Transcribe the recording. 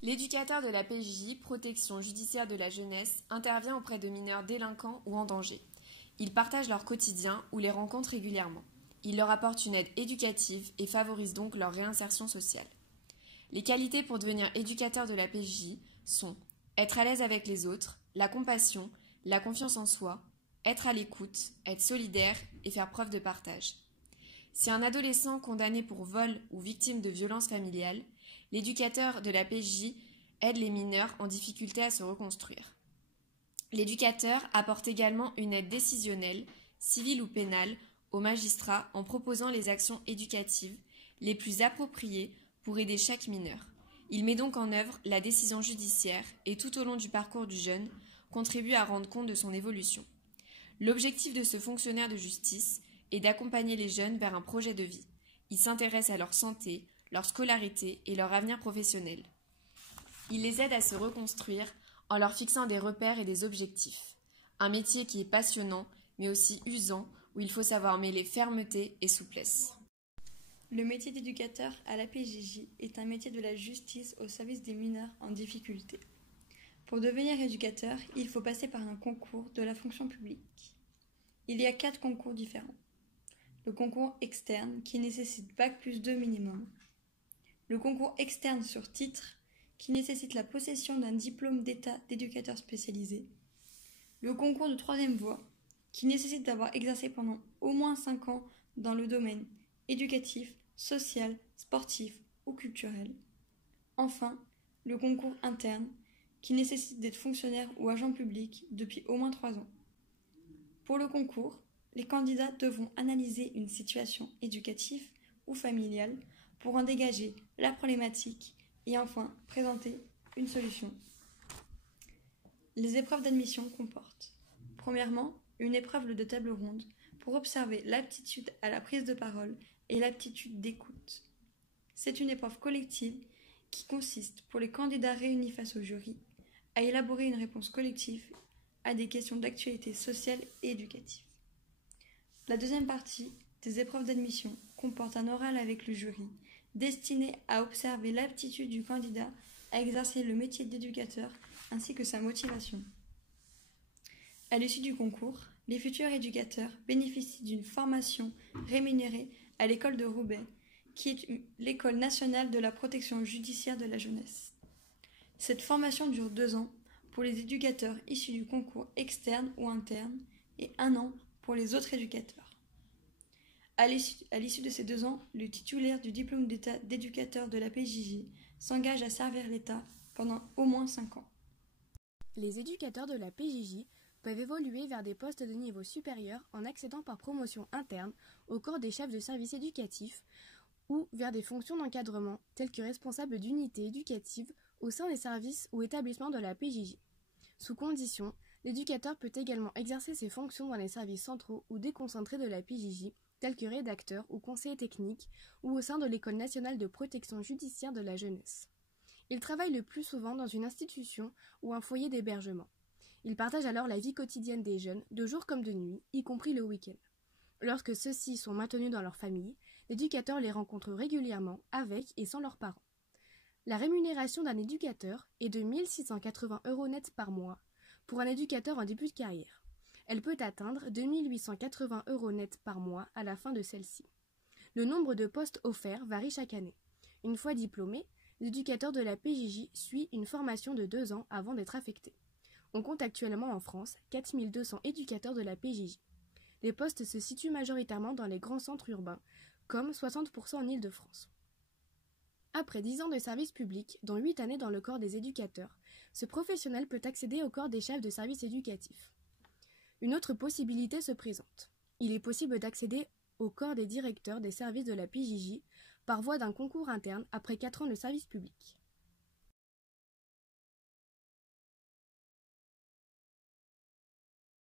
L'éducateur de la PJJ, protection judiciaire de la jeunesse, intervient auprès de mineurs délinquants ou en danger. Il partage leur quotidien ou les rencontre régulièrement. Il leur apporte une aide éducative et favorise donc leur réinsertion sociale. Les qualités pour devenir éducateur de la PJJ sont être à l'aise avec les autres, la compassion, la confiance en soi, être à l'écoute, être solidaire et faire preuve de partage. Si un adolescent condamné pour vol ou victime de violences familiales, l'éducateur de la PJJ aide les mineurs en difficulté à se reconstruire. L'éducateur apporte également une aide décisionnelle, civile ou pénale, aux magistrats en proposant les actions éducatives les plus appropriées pour aider chaque mineur. Il met donc en œuvre la décision judiciaire et tout au long du parcours du jeune contribue à rendre compte de son évolution. L'objectif de ce fonctionnaire de justice est d'accompagner les jeunes vers un projet de vie. Il s'intéresse à leur santé, leur scolarité et leur avenir professionnel. Il les aide à se reconstruire en leur fixant des repères et des objectifs. Un métier qui est passionnant, mais aussi usant, où il faut savoir mêler fermeté et souplesse. Le métier d'éducateur à la PJJ est un métier de la justice au service des mineurs en difficulté. Pour devenir éducateur, il faut passer par un concours de la fonction publique. Il y a 4 concours différents. Le concours externe qui nécessite Bac+2 minimum. Le concours externe sur titre qui nécessite la possession d'un diplôme d'état d'éducateur spécialisé. Le concours de 3e voie qui nécessite d'avoir exercé pendant au moins 5 ans dans le domaine éducatif, social, sportif ou culturel. Enfin, le concours interne qui nécessite d'être fonctionnaire ou agent public depuis au moins 3 ans. Pour le concours, les candidats devront analyser une situation éducative ou familiale pour en dégager la problématique et enfin présenter une solution. Les épreuves d'admission comportent, premièrement, une épreuve de table ronde pour observer l'aptitude à la prise de parole et l'aptitude d'écoute. C'est une épreuve collective qui consiste, pour les candidats réunis face au jury, à élaborer une réponse collective à des questions d'actualité sociale et éducative. La deuxième partie des épreuves d'admission comporte un oral avec le jury, destiné à observer l'aptitude du candidat à exercer le métier d'éducateur ainsi que sa motivation. À l'issue du concours, les futurs éducateurs bénéficient d'une formation rémunérée à l'école de Roubaix, qui est l'école nationale de la protection judiciaire de la jeunesse. Cette formation dure 2 ans pour les éducateurs issus du concours externe ou interne et 1 an pour les autres éducateurs. À l'issue de ces 2 ans, le titulaire du diplôme d'état d'éducateur de la PJJ s'engage à servir l'État pendant au moins 5 ans. Les éducateurs de la PJJ peuvent évoluer vers des postes de niveau supérieur en accédant par promotion interne au corps des chefs de service éducatif ou vers des fonctions d'encadrement telles que responsable d'unité éducative au sein des services ou établissements de la PJJ. Sous condition, l'éducateur peut également exercer ses fonctions dans les services centraux ou déconcentrés de la PJJ, tels que rédacteur ou conseiller technique, ou au sein de l'École nationale de protection judiciaire de la jeunesse. Il travaille le plus souvent dans une institution ou un foyer d'hébergement. Il partage alors la vie quotidienne des jeunes, de jour comme de nuit, y compris le week-end. Lorsque ceux-ci sont maintenus dans leur famille, l'éducateur les rencontre régulièrement avec et sans leurs parents. La rémunération d'un éducateur est de 1 680 € net par mois pour un éducateur en début de carrière. Elle peut atteindre 2 880 € net par mois à la fin de celle-ci. Le nombre de postes offerts varie chaque année. Une fois diplômé, l'éducateur de la PJJ suit une formation de 2 ans avant d'être affecté. On compte actuellement en France 4 200 éducateurs de la PJJ. Les postes se situent majoritairement dans les grands centres urbains, comme 60% en Île-de-France. Après 10 ans de service public, dont 8 années dans le corps des éducateurs, ce professionnel peut accéder au corps des chefs de service éducatif. Une autre possibilité se présente. Il est possible d'accéder au corps des directeurs des services de la PJJ par voie d'un concours interne après 4 ans de service public.